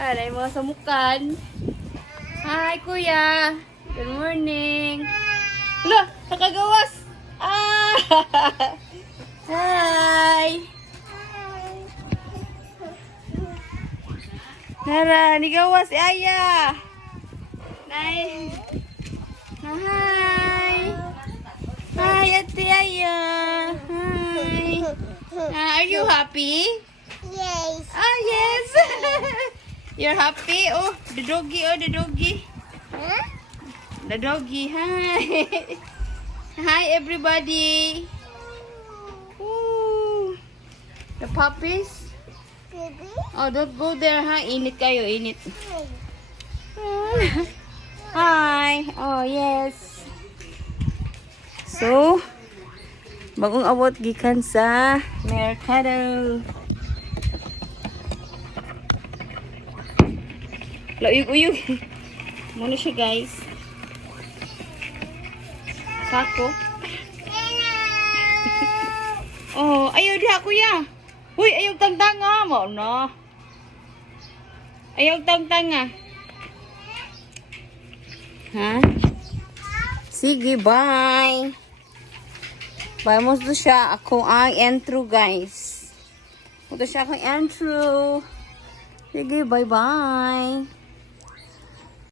Aray, mga samukan. Hi, kuya. Good morning. Hala, nakagawas. Ah! Hi. Nara, nigawas si Aya. Nay. Hi. Hi, Ate Aya. Hi. Are you happy? Yes. Ah, yes. You're happy? Oh, the doggy. Oh, the doggy. Huh? The doggy. Hi. Hi, everybody. Ooh. The puppies. Baby? Oh, don't go there, ha? Init kayo, init. Hi. Oh, yes. So, bagong abot gikan sa Mercado. Lauyog-uyog. Muna siya, guys. Sako. Oh, ayaw diha, kuya. Uy, ayaw tangtanga mo, no? Ayaw tangtanga. Ha? Sige, bye. Bye mo to siya. Ako ang intro, guys. Ito siya akong intro. Sige, bye-bye.